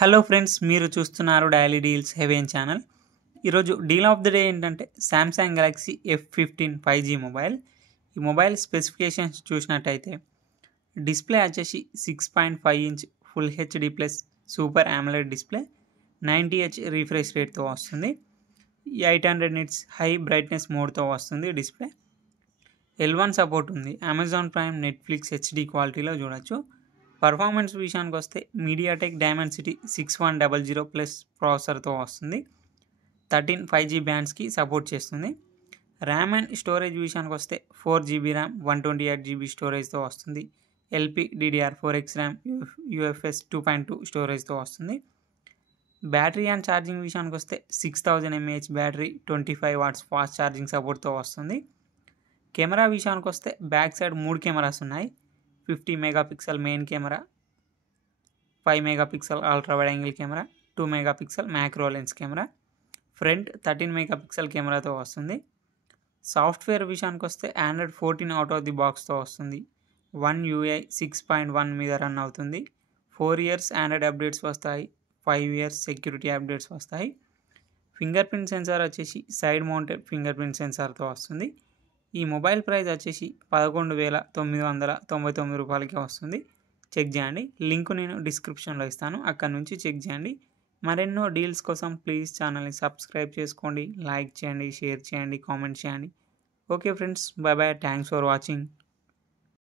Hello friends, మీరు చూస్తున్నారు daily deals heaven channel. ఈరోజు డీల్ ఆఫ్ ద డే ఏంటంటే Samsung Galaxy F15 5G mobile. ఈ మొబైల్ స్పెసిఫికేషన్స్ చూసినట్టయితే డిస్ప్లే వచ్చేసి 6.5 inch full HD plus super AMOLED display, 90Hz refresh రేట్తో వస్తుంది. 800 నిట్స్ హై బ్రైట్నెస్ మోడ్తో వస్తుంది. డిస్ప్లే L1 సపోర్ట్ ఉంది. అమెజాన్ ప్రైమ్, నెట్ఫ్లిక్స్ హెచ్డి క్వాలిటీలో చూడొచ్చు. పర్ఫార్మెన్స్ విషయానికి వస్తే మీడియాటెక్ డైమెన్సిటీ 6100 ప్లస్ ప్రాసెసర్తో వస్తుంది. 13 5G బ్యాండ్స్కి సపోర్ట్ చేస్తుంది. ర్యామ్ అండ్ స్టోరేజ్ విషయానికి వస్తే 4GB ర్యామ్, 128GB స్టోరేజ్తో వస్తుంది. LPDDR4X ర్యామ్, UFS 2.2 స్టోరేజ్తో వస్తుంది. బ్యాటరీ అండ్ ఛార్జింగ్ విషయానికి వస్తే 6000 mAh battery, 25 watts fast charging సపోర్ట్తో వస్తుంది. కెమెరా విషయానికి వస్తే బ్యాక్ సైడ్ 3 కెమెరాస్ ఉన్నాయి. 50 megapixel main camera, 5 megapixel ultra wide angle camera, 2 megapixel macro lens camera. Front 13 megapixel కెమెరాతో వస్తుంది. సాఫ్ట్వేర్ విషయానికి వస్తే Android 14 అవుట్ ఆఫ్ ది బాక్స్తో వస్తుంది. One UI 6.1 మీద రన్ అవుతుంది. 4 years Android అప్డేట్స్ వస్తాయి. 5 years సెక్యూరిటీ అప్డేట్స్ వస్తాయి. ఫింగర్ ప్రింట్ సెన్సార్ వచ్చేసి సైడ్ మౌంటెడ్ ఫింగర్ ప్రింట్ సెన్సార్తో వస్తుంది. ఈ మొబైల్ ప్రైస్ వచ్చేసి 11,999 రూపాయలకి వస్తుంది. చెక్ చేయండి. లింక్ నేను డిస్క్రిప్షన్లో ఇస్తాను, అక్కడ నుంచి చెక్ చేయండి. మరెన్నో డీల్స్ కోసం ప్లీజ్ ఛానల్ని సబ్స్క్రైబ్ చేసుకోండి, లైక్ చేయండి, షేర్ చేయండి, కామెంట్ చేయండి. Okay friends, bye bye, thanks for watching.